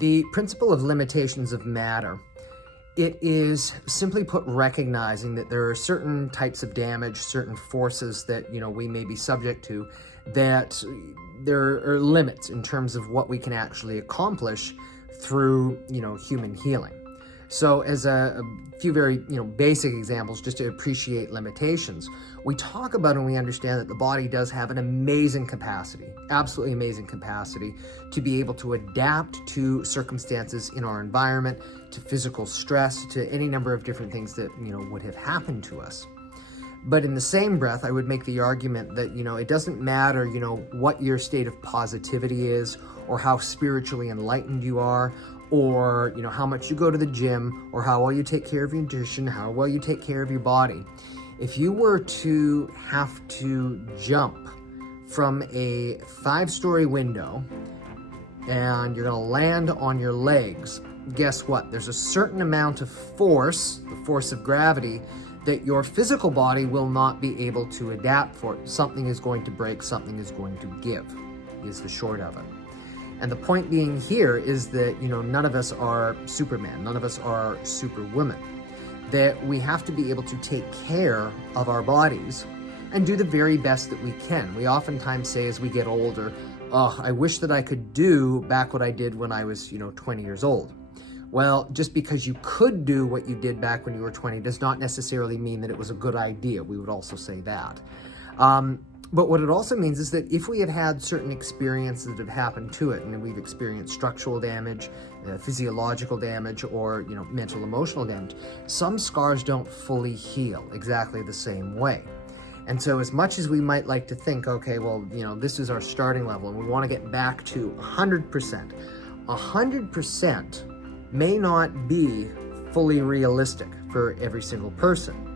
The principle of limitations of matter, it is simply put recognizing that there are certain types of damage, certain forces that, we may be subject to, that there are limits in terms of what we can actually accomplish through, human healing. So as a few very, basic examples, just to appreciate limitations, we talk about and we understand that the body does have an amazing capacity, absolutely amazing capacity to be able to adapt to circumstances in our environment, to physical stress, to any number of different things that, would have happened to us. But in the same breath, I would make the argument that, it doesn't matter, what your state of positivity is, or how spiritually enlightened you are, or, how much you go to the gym, or how well you take care of your nutrition, how well you take care of your body. If you were to have to jump from a 5-story window and you're going to land on your legs, guess what? There's a certain amount of force, the force of gravity, that your physical body will not be able to adapt for. Something is going to break, something is going to give, is the short of it. And the point being here is that, none of us are Superman, none of us are Superwoman, that we have to be able to take care of our bodies and do the very best that we can. We oftentimes say as we get older, oh, I wish that I could do back what I did when I was, 20 years old. Well, just because you could do what you did back when you were 20 does not necessarily mean that it was a good idea. We would also say that. But what it also means is that if we had had certain experiences that have happened to it, and we've experienced structural damage, physiological damage, or mental, emotional damage, some scars don't fully heal exactly the same way. And so as much as we might like to think, okay, well, this is our starting level and we want to get back to 100%, 100% may not be fully realistic for every single person.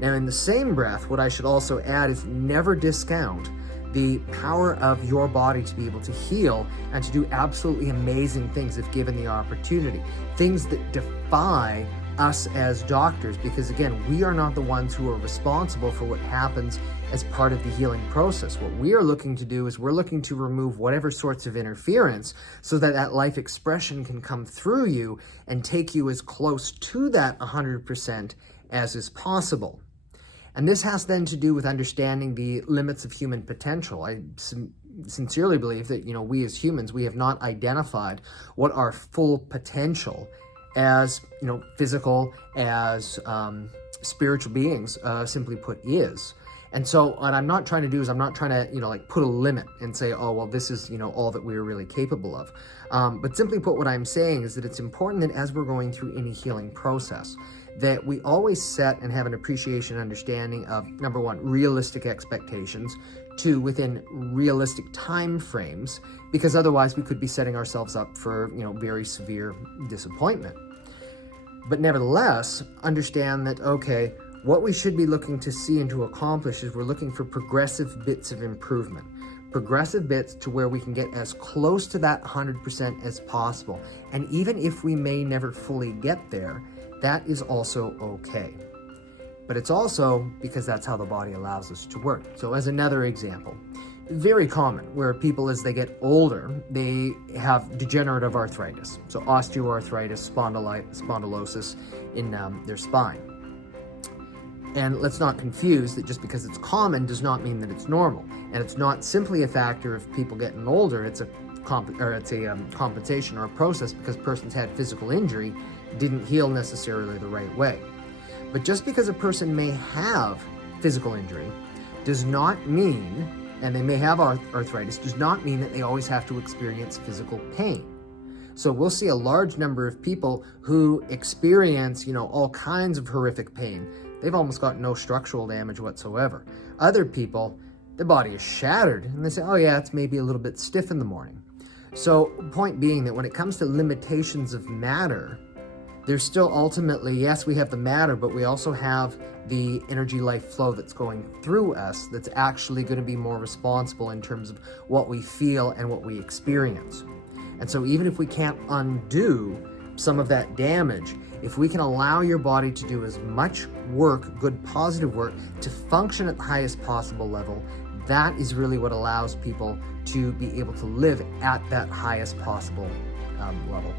Now, in the same breath, what I should also add is never discount the power of your body to be able to heal and to do absolutely amazing things if given the opportunity. Things that defy us as doctors, because again, we are not the ones who are responsible for what happens as part of the healing process. What we are looking to do is we're looking to remove whatever sorts of interference so that that life expression can come through you and take you as close to that 100% as is possible. And this has then to do with understanding the limits of human potential. I sincerely believe that, we as humans, we have not identified what our full potential as, physical, as spiritual beings, simply put, is. And so what I'm not trying to do is I'm not trying to, put a limit and say, oh, well, this is, all that we're really capable of. But simply put, what I'm saying is that it's important that as we're going through any healing process, that we always set and have an appreciation and understanding of, number one, realistic expectations, two, within realistic time frames, because otherwise we could be setting ourselves up for, very severe disappointment. But nevertheless, understand that, okay, what we should be looking to see and to accomplish is we're looking for progressive bits of improvement, progressive bits to where we can get as close to that 100% as possible. And even if we may never fully get there, that is also okay. But it's also because that's how the body allows us to work. So as another example, very common where people as they get older, they have degenerative arthritis. So osteoarthritis, spondylosis in their spine. And let's not confuse that just because it's common does not mean that it's normal. And it's not simply a factor of people getting older, it's a compensation or a process because persons had physical injury didn't heal necessarily the right way. But just because a person may have physical injury does not mean, and they may have arthritis, does not mean that they always have to experience physical pain. So we'll see a large number of people who experience, all kinds of horrific pain. They've almost got no structural damage whatsoever. Other people, their body is shattered, and they say, oh yeah, it's maybe a little bit stiff in the morning. So point being that when it comes to limitations of matter, there's still ultimately, yes, we have the matter, but we also have the energy life flow that's going through us that's actually going to be more responsible in terms of what we feel and what we experience. And so even if we can't undo some of that damage, if we can allow your body to do as much work, good positive work, to function at the highest possible level, that is really what allows people to be able to live at that highest possible level.